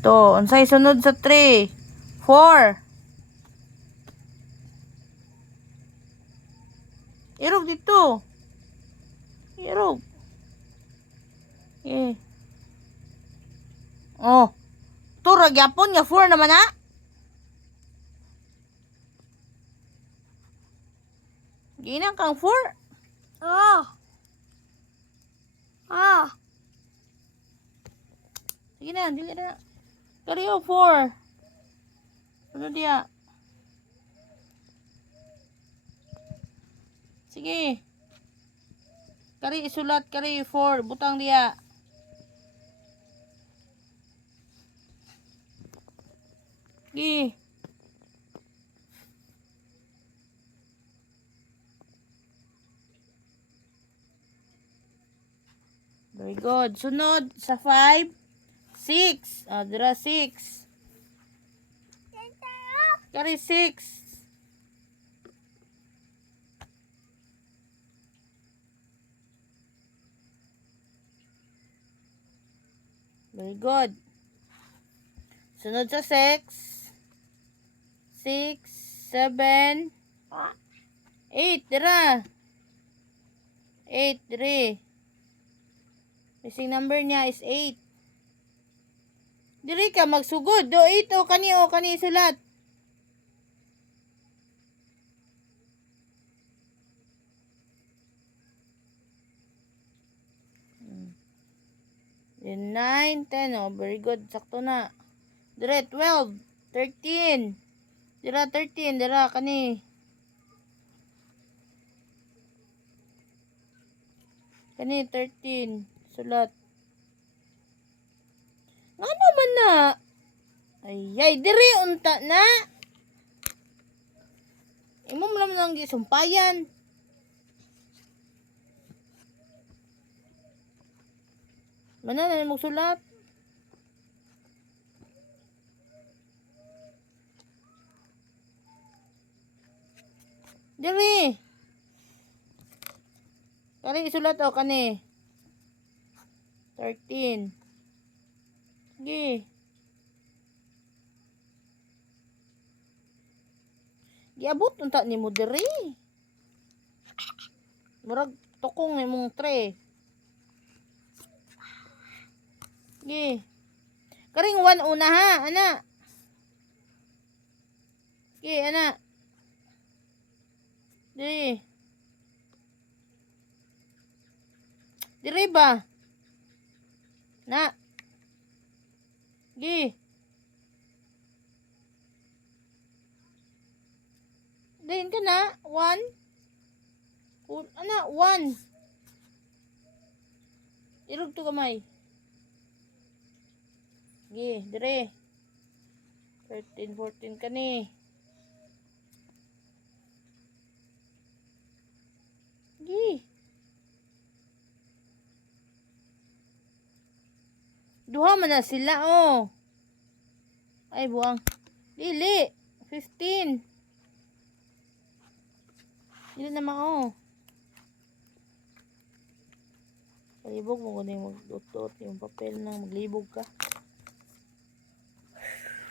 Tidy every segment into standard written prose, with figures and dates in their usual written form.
To, unsay sunod sa 3? 4. Irog dito. Irog. Eh. Oh. To, ragyapon nga 4 naman na. Ginang kang 4. Oh. Oh. Sige na, dili na. Kariyo, 4. Ano dia? Sige. Kari isulat, kari 4. Butang dia. Sige. Very good. Sunod sa 5. 6. Oh, dira 6. Kari 6. Very good. Sunod sa 6. 6, 7, 8. Dira. 8, diri. Missing number niya is 8. Diri ka magsugod. Do 8 o kani sulat. Then 9, 10. Oh, very good. Sakto na. Dire 12, 13. Dira 13. Dira kani. Kani 13. Sulat. Ano man na? Ay, diri unta na. Imong lang nang gisumpayan. Mana na mo sulat? Diri. Kani isulat o kani. 13. Sige. Giabot unta nimo diri. Murag tukong nimong 3. Sige. Karing 1 una ha, ana. Sige, ana. Diri. Diri ba? Na. Sige. Dahin ka na. 1. Ana, 1. Irog to kamay. Sige, dire. 13, 14 ka ni. Sige. Duha man na sila, oh. Ay, buang. Dili. 15. Dili naman, oh. Palibog mo kung magdutot yung papel nang maglibog ka.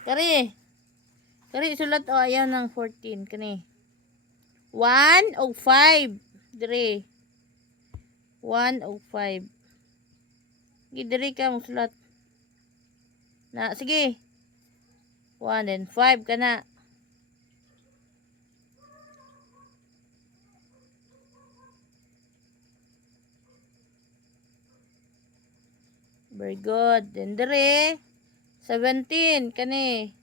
Kari. Kari, isulat, oh, ayaw ng 14. Kani. 1 o 5. Dire. 1 o 5. Dire ka mong sulat. Na, sige. 1 and 5 ka na. Very good. Then dire. 17 kani.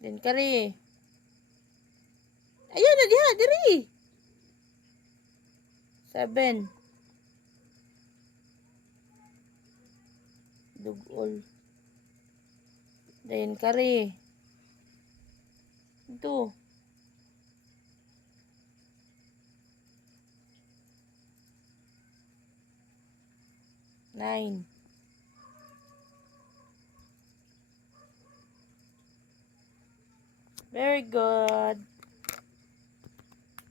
Then kari. Ayun na diha, diri. 7. Dugol. Then kari. Ito. 9. Very good.